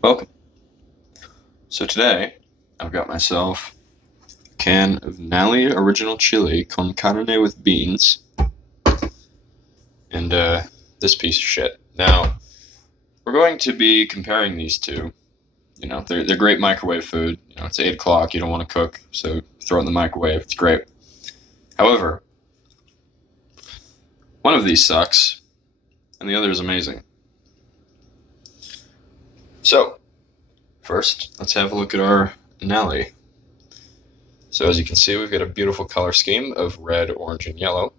Welcome. So today, I've got myself a can of Nalley original chili con carne with beans, and this piece of shit. Now, we're going to be comparing these two. They're great microwave food. It's 8 o'clock, you don't want to cook, so throw it in the microwave, it's great. However, one of these sucks, and the other is amazing. So, first, let's have a look at our Nalley. So as you can see, we've got a beautiful color scheme of red, orange, and yellow.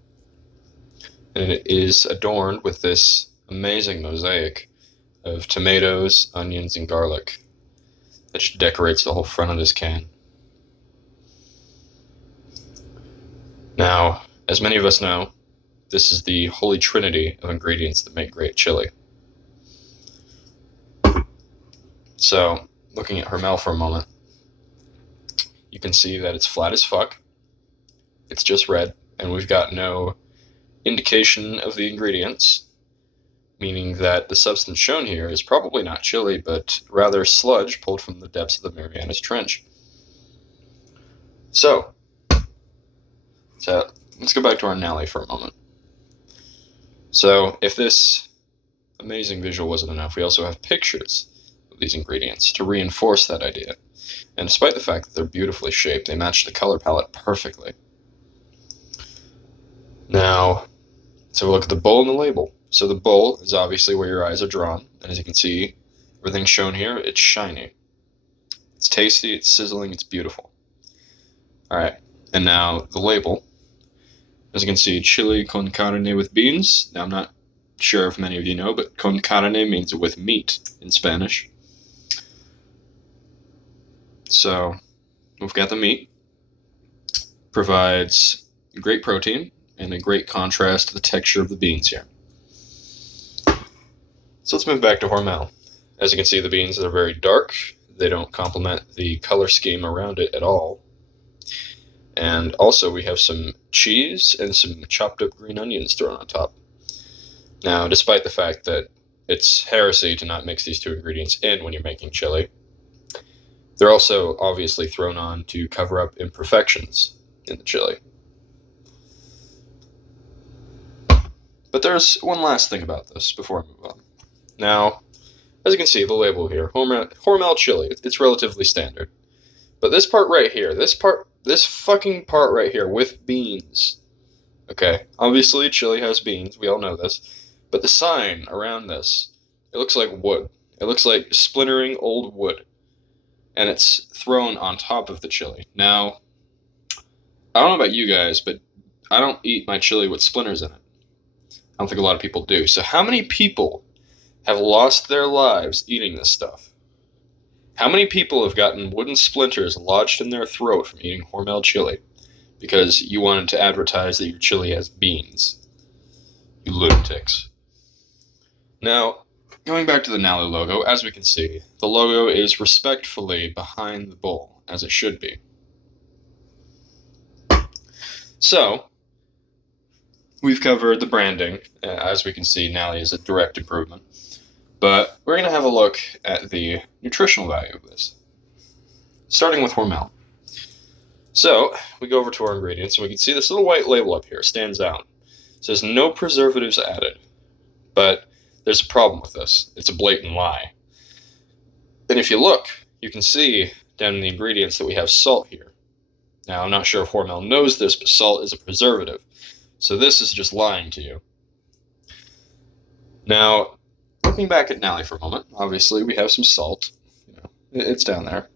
And it is adorned with this amazing mosaic of tomatoes, onions, and garlic that just decorates the whole front of this can. Now, as many of us know, this is the holy trinity of ingredients that make great chili. So, looking at Hormel for a moment, you can see that it's flat as fuck. It's just red, and we've got no indication of the ingredients, meaning that the substance shown here is probably not chili, but rather sludge pulled from the depths of the Marianas Trench. So let's go back to our Nalley for a moment. So if this amazing visual wasn't enough, we also have pictures of these ingredients to reinforce that idea. And despite the fact that they're beautifully shaped, they match the color palette perfectly. Now, let's have a look at the bowl and the label. So the bowl is obviously where your eyes are drawn, and as you can see, everything shown here, it's shiny. It's tasty, it's sizzling, it's beautiful. Alright, and now the label. As you can see, chili con carne with beans. Now I'm not sure if many of you know, but con carne means with meat in Spanish. So, we've got the meat. Provides great protein and a great contrast to the texture of the beans here. So let's move back to Hormel. As you can see, the beans are very dark. They don't complement the color scheme around it at all. And also we have some cheese and some chopped up green onions thrown on top. Now, despite the fact that it's heresy to not mix these two ingredients in when you're making chili, they're also obviously thrown on to cover up imperfections in the chili. But there's one last thing about this before I move on. Now, as you can see, the label here, Hormel chili, it's relatively standard. But this part right here, this fucking part right here with beans, okay, obviously chili has beans, we all know this, but the sign around this, it looks like wood. It looks like splintering old wood. And it's thrown on top of the chili. Now, I don't know about you guys, but I don't eat my chili with splinters in it. I don't think a lot of people do. So how many people have lost their lives eating this stuff? How many people have gotten wooden splinters lodged in their throat from eating Hormel chili because you wanted to advertise that your chili has beans? You lunatics. Now, going back to the Nalley logo, as we can see, the logo is respectfully behind the bowl, as it should be. So, we've covered the branding. As we can see, Nalley is a direct improvement. But we're going to have a look at the nutritional value of this, starting with Hormel. So, we go over to our ingredients, and we can see this little white label up here stands out. It says no preservatives added. But there's a problem with this. It's a blatant lie. And if you look, you can see down in the ingredients that we have salt here. Now, I'm not sure if Hormel knows this, but salt is a preservative. So this is just lying to you. Now, looking back at Nalley for a moment, obviously we have some salt. It's down there.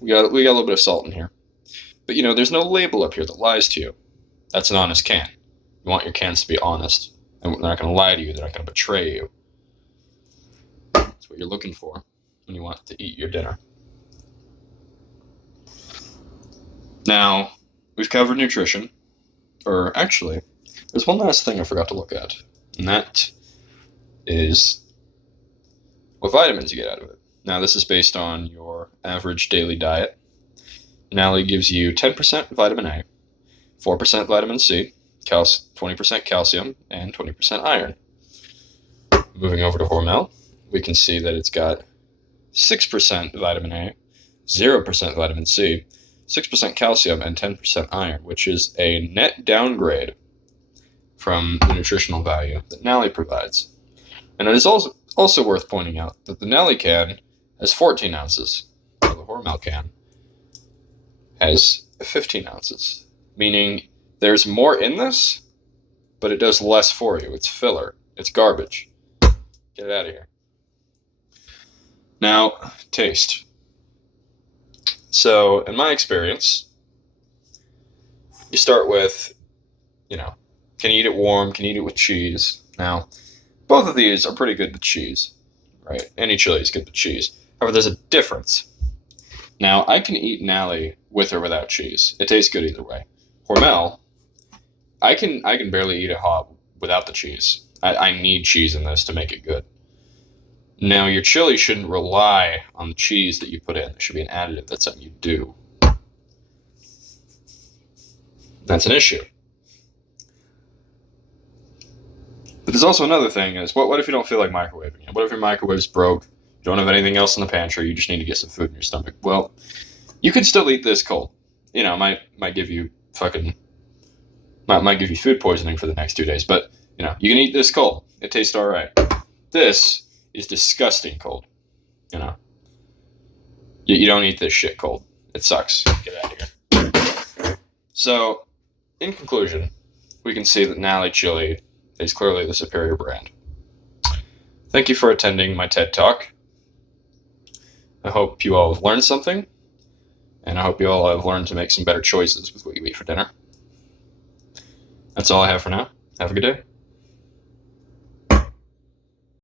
We got a little bit of salt in here. But there's no label up here that lies to you. That's an honest can. You want your cans to be honest. And they're not going to lie to you. They're not going to betray you. That's what you're looking for when you want to eat your dinner. Now, we've covered nutrition. Or actually, there's one last thing I forgot to look at. And that is what vitamins you get out of it. Now, this is based on your average daily diet. Nalley gives you 10% vitamin A, 4% vitamin C, 20% calcium, and 20% iron. Moving over to Hormel, we can see that it's got 6% vitamin A, 0% vitamin C, 6% calcium, and 10% iron, which is a net downgrade from the nutritional value that Nalley provides. And it is also worth pointing out that the Nalley can has 14 ounces, while the Hormel can has 15 ounces, meaning there's more in this, but it does less for you. It's filler. It's garbage. Get it out of here. Now, taste. So, in my experience, you start with, can you eat it warm? Can you eat it with cheese? Now, both of these are pretty good with cheese, right? Any chili is good with cheese. However, there's a difference. Now, I can eat Nalley with or without cheese. It tastes good either way. Hormel, I can barely eat it hot without the cheese. I need cheese in this to make it good. Now, your chili shouldn't rely on the cheese that you put in. There should be an additive. That's something you do. That's an issue. But there's also another thing is, what if you don't feel like microwaving it? What if your microwave's broke? You don't have anything else in the pantry. You just need to get some food in your stomach. Well, you could still eat this cold. Might give you might give you food poisoning for the next 2 days. But, you can eat this cold. It tastes all right. This is disgusting cold. You don't eat this shit cold. It sucks. Get out of here. So, in conclusion, we can see that Nalley chili is clearly the superior brand. Thank you for attending my TED Talk. I hope you all have learned something, and I hope you all have learned to make some better choices with what you eat for dinner. That's all I have for now. Have a good day.